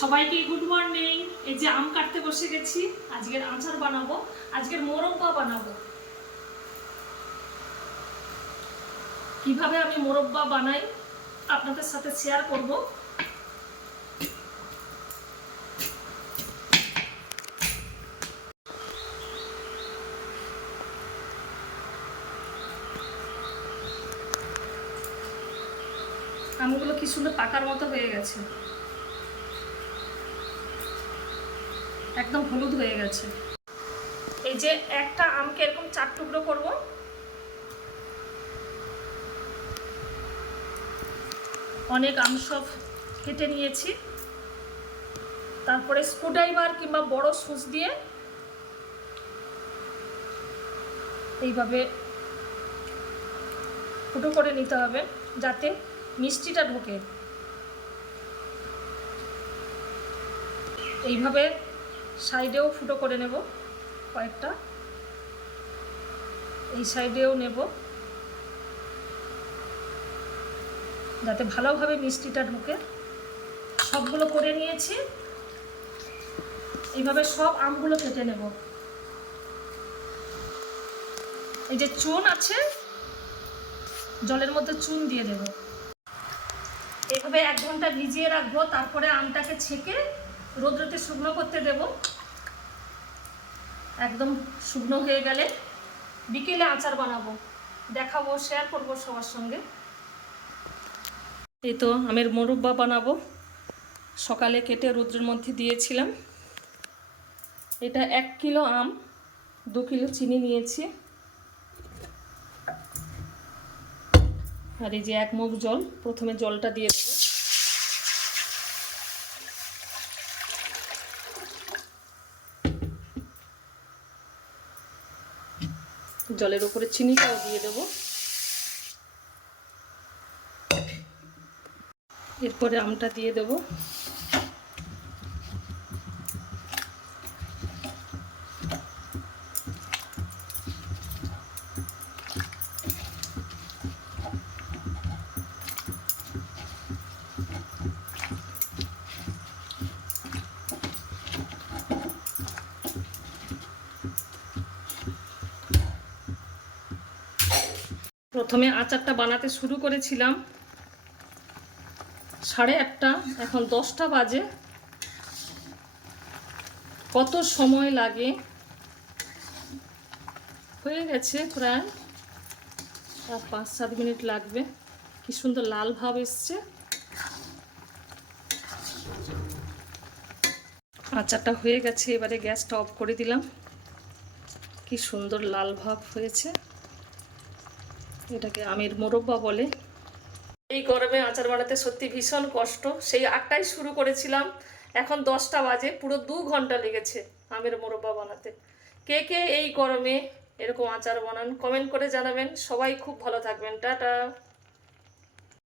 সবাইকে good morning. এই যে আম কাটতে বসে গেছি, আজকের আচার বানাবো, আজকের মোরব্বা বানাবো। কিভাবে আমি মোরব্বা বানাই আপনাদের সাথে শেয়ার করব। আমগুলো কি সুন্দর পাকার মতো হয়ে গেছে, একদম হলুদ হয়ে গেছে। এই যে একটা আমকে এরকম 4 টুকরো করব। অনেক আম সব কেটে নিয়েছি, তারপরে স্ক্রুড্রাইভার কিংবা বড় সুচ দিয়ে এইভাবে ফুটো করে নিতে হবে যাতে মিষ্টিটা ঢোকে। এইভাবে সাইডেও ফুটো করে নেব কয়েকটা, এই সাইডেও নেব যাতে ভালোভাবে মিষ্টিটা ঢোকে। সবগুলো করে নিয়েছি, এইভাবে সব আমগুলো কেটে নেব। এই যে চুন আছে, জলের মধ্যে চুন দিয়ে দেব। এইভাবে 1 ঘন্টা ভিজিয়ে রাখবো, তারপরে আমটাকে ছেঁকে রোদ্রতে শুকনো করতে দেব। একদম শুকনো হয়ে গেলে বিকেলে আচার বানাবো, দেখাবো, শেয়ার করবো সবার সঙ্গে। এই তো আমের মোরব্বা বানাবো, সকালে কেটে রোদ্রের মধ্যে দিয়েছিলাম। এটা 1 কিলো আম, 2 কিলো চিনি নিয়েছি, আর এই যে 1 মগ জল। প্রথমে জলটা দিয়ে দেবো। জলের উপরে চিনিটাও দিয়ে দেবো। এরপরে আমটা দিয়ে দেবো। প্রথমে আচারটা বানাতে শুরু করেছিলাম 8:30, এখন 10টা বাজে। কত সময় লাগে, হয়ে গেছে প্রায় 5-7 মিনিট লাগবে। কি সুন্দর লাল ভাব এসছে। আচারটা হয়ে গেছে, এবারে গ্যাসটা অফ করে দিলাম। কি সুন্দর লাল ভাব হয়েছে, এটাকে আমের মোরব্বা বলে। এই গরমে আচার বানাতে সত্যি ভীষণ কষ্ট। সেই 8টায় শুরু করেছিলাম, এখন 10টা বাজে, পুরো 2 ঘন্টা লেগেছে আমের মোরব্বা বানাতে। কে কে এই গরমে এরকম আচার বানান কমেন্ট করে জানাবেন। সবাই খুব ভালো থাকবেন। টাটা।